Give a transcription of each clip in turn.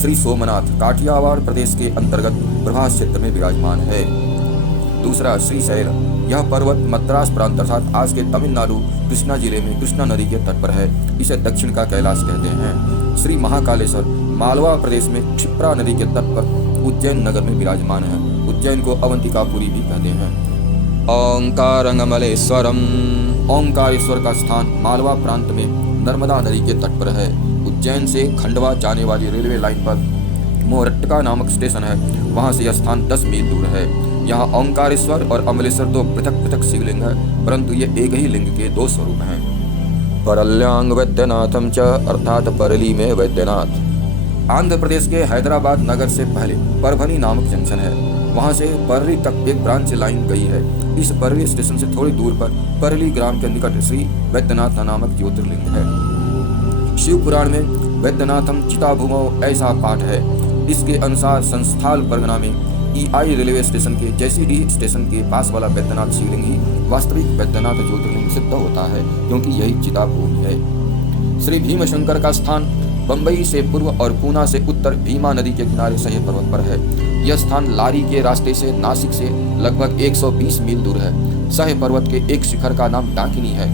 श्री सोमनाथ काठियावाड़ प्रदेश के अंतर्गत प्रभास क्षेत्र में विराजमान है। दूसरा श्रीशैल, यह पर्वत मद्रास प्रांत अर्थात आज के तमिलनाडु कृष्णा जिले में कृष्णा नदी के तट पर है। इसे दक्षिण का कैलाश कहते हैं। श्री महाकालेश्वर मालवा प्रदेश में क्षिप्रा नदी के तट पर उज्जैन नगर में विराजमान है। उज्जैन को अवंतिकापुरी भी कहते हैं। ओंकारंगमलेश्वरम, ओंकारेश्वर का स्थान मालवा प्रांत में नर्मदा नदी के तट पर है। उज्जैन से खंडवा जाने वाली रेलवे लाइन पर मोरट्टका नामक स्टेशन है, वहां से यह स्थान 10 मील दूर है। यहाँ ओंकारेश्वर और अमलेश्वर दो पृथक पृथक शिवलिंग है, परंतु ये एक ही लिंग के दो स्वरूप हैं। परल्यांग वैद्यनाथम च अर्थात परली में वैद्यनाथ। आंध्र प्रदेश के हैदराबाद नगर से पहले परभनी नामक जंक्शन है, वहां से परली तक एक ब्रांच लाइन गई है। इस परली स्टेशन से थोड़ी दूर पर परली ग्राम के निकट श्री वैद्यनाथ नामक ज्योतिर्लिंग है। शिव पुराण में वैद्यनाथम चिताभूमौ ऐसा पाठ है। इसके अनुसार संस्थाल परगना में ईआई रेलवे स्टेशन के जैसीडीह स्टेशन के पास वाला वैद्यनाथ शिवलिंग ही वास्तविक वैद्यनाथ ज्योतिर्लिंग सिद्ध होता है, क्योंकि यही चिताभूमि है। श्री भीमशंकर का स्थान बंबई से पूर्व और पूना से उत्तर भीमा नदी के किनारे सह्य पर्वत पर है। यह स्थान लारी के रास्ते से नासिक से लगभग 120 मील दूर है। सह्य पर्वत के एक शिखर का नाम डाकिनी है।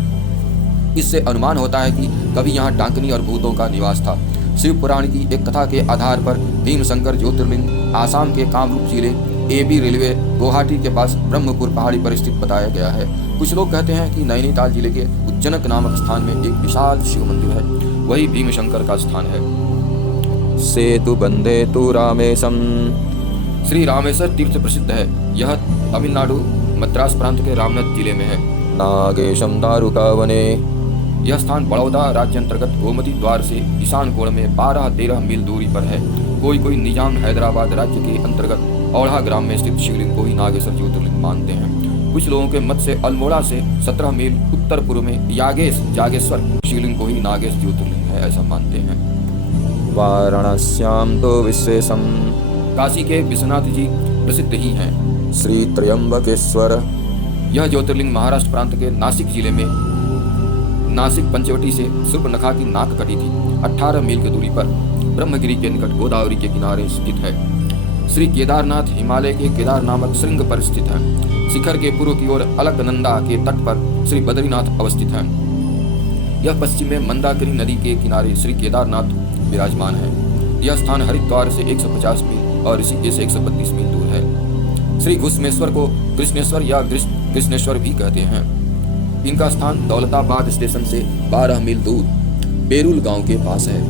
इससे अनुमान होता है कि कभी यहाँ डाकिनी और भूतों का निवास था। शिव पुराण की एक कथा के आधार पर भीमशंकर ज्योतिर्लिंग आसाम के कामरूप जिले एबी रेलवे गुवाहाटी के पास ब्रह्मपुर पहाड़ी पर स्थित बताया गया है। कुछ लोग कहते हैं कि नैनीताल जिले के उज्जनक नामक स्थान में एक विशाल शिव मंदिर है, वही भीमशंकर का स्थान है। सेतु बंदे तु रामेशम, श्री रामेश्वर तीर्थ प्रसिद्ध है। यह तमिलनाडु मद्रास प्रांत के रामनाथ जिले में है। नागेशम दारुका वने, यह स्थान बड़ौदा राज्य अंतर्गत गोमती द्वार से ईशान कोण में 12-13 मील दूरी पर है। कोई निजाम हैदराबाद राज्य के अंतर्गत औढ़ा ग्राम में स्थित शिवलिंग को ही नागेश्वर ज्योतिर्लिंग मानते हैं। कुछ लोगों के मत से अल्मोड़ा से 17 मील उत्तर पूर्व में जागेश्वर शिवलिंग को ही नागेश ज्योतिर्लिंग है, ऐसा मानते हैं। वाराणस्याम तो विश्वेशम, काशी के विश्वनाथ जी प्रसिद्ध ही हैं। श्री त्र्यंबकेश्वर, यह ज्योतिर्लिंग महाराष्ट्र प्रांत के नासिक जिले में नासिक पंचवटी से सुर्पनखा की नाक कटी थी 18 मील की दूरी पर ब्रह्मगिरी के निकट गोदावरी के किनारे स्थित है। श्री केदारनाथ हिमालय के केदार नामक श्रृंग पर स्थित है। शिखर के पूर्व की ओर अलकनंदा के तट पर श्री बद्रीनाथ अवस्थित है। यह पश्चिम में मंदाकिनी नदी के किनारे श्री केदारनाथ विराजमान है। यह स्थान हरिद्वार से 150 मील और ऋषिकेश से 132 मील दूर है। श्री घुस्मेश्वर को कृष्णेश्वर या कृष्णेश्वर भी कहते हैं। इनका स्थान दौलताबाद स्टेशन से 12 मील दूर बेरुल गांव के पास है।